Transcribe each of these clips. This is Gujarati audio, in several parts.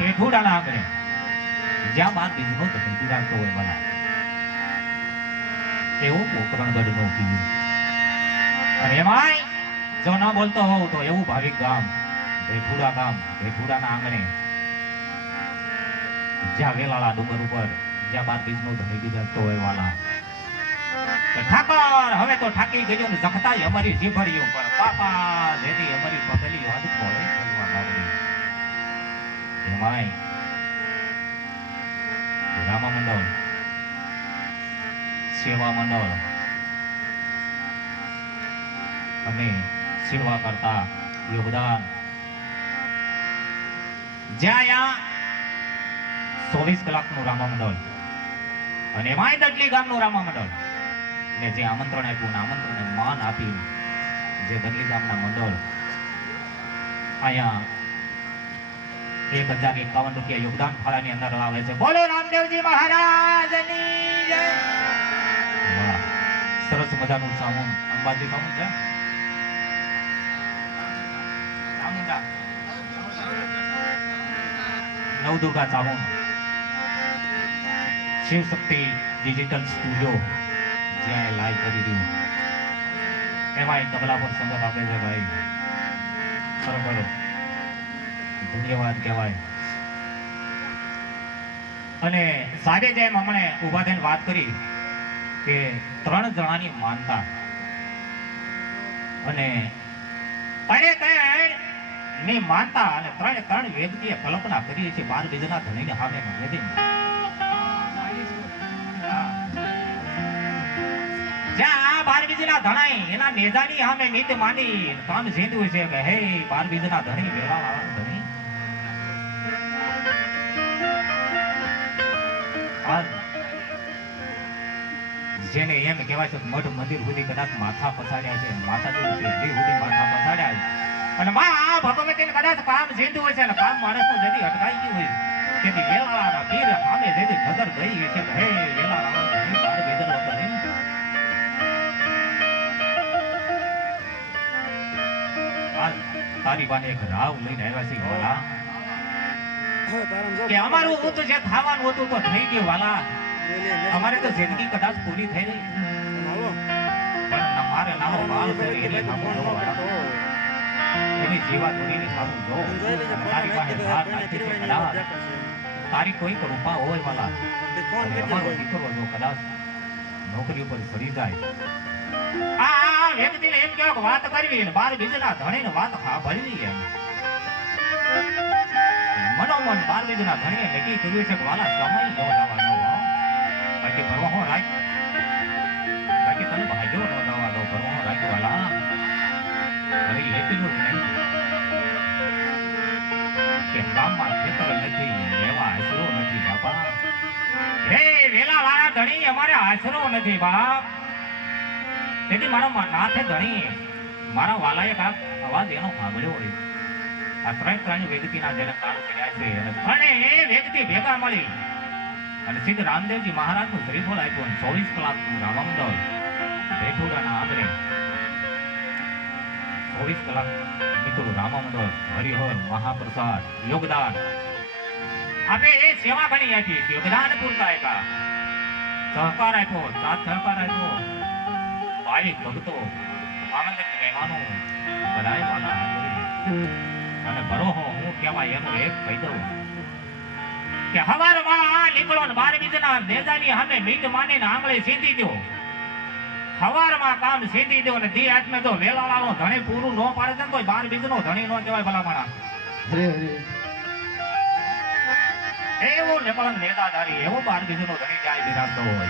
પેઠુડાના આંગણે જ્યાં બાર બીજનો ધણી રાખતો હોય બના એવું પોકરણગઢનો પીર અને એમાંય જો ન બોલતો હોવ તો એવું ભાવિક ગામ ભેઠુડાના આંગણે જ્યાં વેલાળા ડુંગર ઉપર જ્યાં બાર બીજનો ધણી બિરાજતો હોય વાલા ઠાકર હવે તો ઠાકી ગયો ને જખતાય અમારી જીભર્યું પણ પાપા જેની અમારી પગલી વાત પડે બોલવા બાબરી એમાંય રામા મંડળ સેવા મંડળ અને સેવા કરતા યોગદાન જ્યાં 24 કલાકનું રામા મંડળ અને એમાંય દડલી ગામનું રામા મંડળ ને જે આમંત્રણ આપ્યું આમંત્રણને માન આપી જે દડલી ગામના મંડળ અહીંયા 1051 રૂપિયા યોગદાન ફાળાની અંદર આવે છે. બોલો રામદેવજી મહારાજની જય. વાહ, સરસ મજાનું સામુન અંબાજી સામુન છે. સામુંડા નવદુર્ગા સામુન શિવ શક્તિ ડિજિટલ સ્ટુડિયો જ્યાં લાઈવ કરી રહ્યું એમાં તબલા પર સંગત આપે છે ભાઈ, બરોબર, ધન્યવાદ કહેવાય. અને સાહેબે જેમ હમણે ઉભા થઈને વાત કરી કે 3 જણાની માનતા અને ની માનતા અને 3 વ્યક્તિએ કલ્પના કરી છે 12 બીજના ધણીને સામે વેદી જ્યાં 12 બીજના ધણાઈ એના નેજાની સામે નીત માંડી કામ ઝીંદું છે કે હે 12 બીજના ધણી વેલા વાળા ધણી જેને એમ કહેવાય છે મઠ મંદિર સુધી કદાચ માથા પછાડ્યા છે, માતાજી સુધી માથા પછાડ્યા છે અને માં ભગવતીને કદાચ કામ ઝીંદું હોય છે અને કામ માણસનું જેથી અટકાઈ ગયું હોય તેથી વેલાળાના પીર સામે જેથી નજર ગઈ છે કે હે વેલાળા ધણી 12 બીજનો ધણી તારી પાસે એક રાવ લઈને આવ્યા છે વાલા કે અમારું હતું જે થવાનું હતું તો થઈ ગયું વાલા, અમારે તો જિંદગી કદાચ પૂરી થઈ ગઈ પણ મારે નામ બાલ છે એટલે એની જીવા થોડીની સારું જો તારી પાસે હાર નાખી છે કદાચ તારી કોઈ કૃપા હોય વાલા અમારો દીકરો જો કદાચ નોકરી ઉપર ચડી જાય આ વ્યક્તિને એમ કેવો કે વાત કરવી ને 12 બીજના ધણીને વાત સાંભળવી એમ મનોમન 12 બીજના ધણીએ નક્કી કર્યું છે કે વાલા સમય ન જવાનો બાકી ભરવા હો રાખ બાકી તને ભાગ્યો ન જવા દો ભરવા હો રાખ વાલા અરે એટલું નહીં કે ગામમાં ખેતર નથી લેવા આશરો નથી બાપા, હે વેલા વાળા ધણી અમારે આશરો નથી બાપ. તેથી મારા નાથે ધણી મારા વાલાએ કાક અવાજ એનો સાંભળ્યો હોય આ 3 વ્યક્તિના જેને કામ કર્યા છે અને એ વ્યક્તિ ભેગા મળી અને સિદ્ધ રામદેવજી મહારાજનું શ્રીફળ આપ્યું 24 કલાકનું રામા મંડળ ભેઠુડાના આંગણે 24 કલાક નીકળું રામા મંડળ હરિહર મહાપ્રસાદ યોગદાન આપે એ સેવા ઘણી આપી યોગદાન પૂરતા આપ્યા, સહકાર આપ્યો, સાથ સહકાર આપ્યો, ભાવિક ભક્તો આમંત્રિત મહેમાનો બધાય વાલા અને બરોહો હું કહેવાય એનું એક કહી દઉં કે હવારમાં નીકળો ને 12 બીજના નેજાની સામે મીટ માનીને આંગળે સીધી દો, હવારમાં કામ સીધી દો ને દી આત્મે તો વેલાળાનો ધણી પૂરું ન પાડે છે તો 12 બીજનો ધણી ન કહેવાય ભલામણા. એવો નિકળંગ નેતાધારી એવો 12 બીજનો ધણી જાય બિરાજતો હોય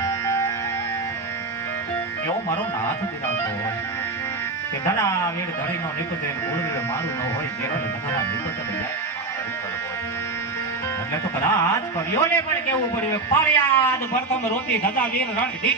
એવો મારો નાથ બિરાજતો હોય કે ધડા વીર ધણીનો નિકળે ભૂલવીર મારું ન હોય જેરો ધડા નિકળે જાય એટલે તો કદાચ કર્યો ને પણ કેવું પડ્યું પાળિયાદ ભરતમ રોતી ધડા વીર રણ દી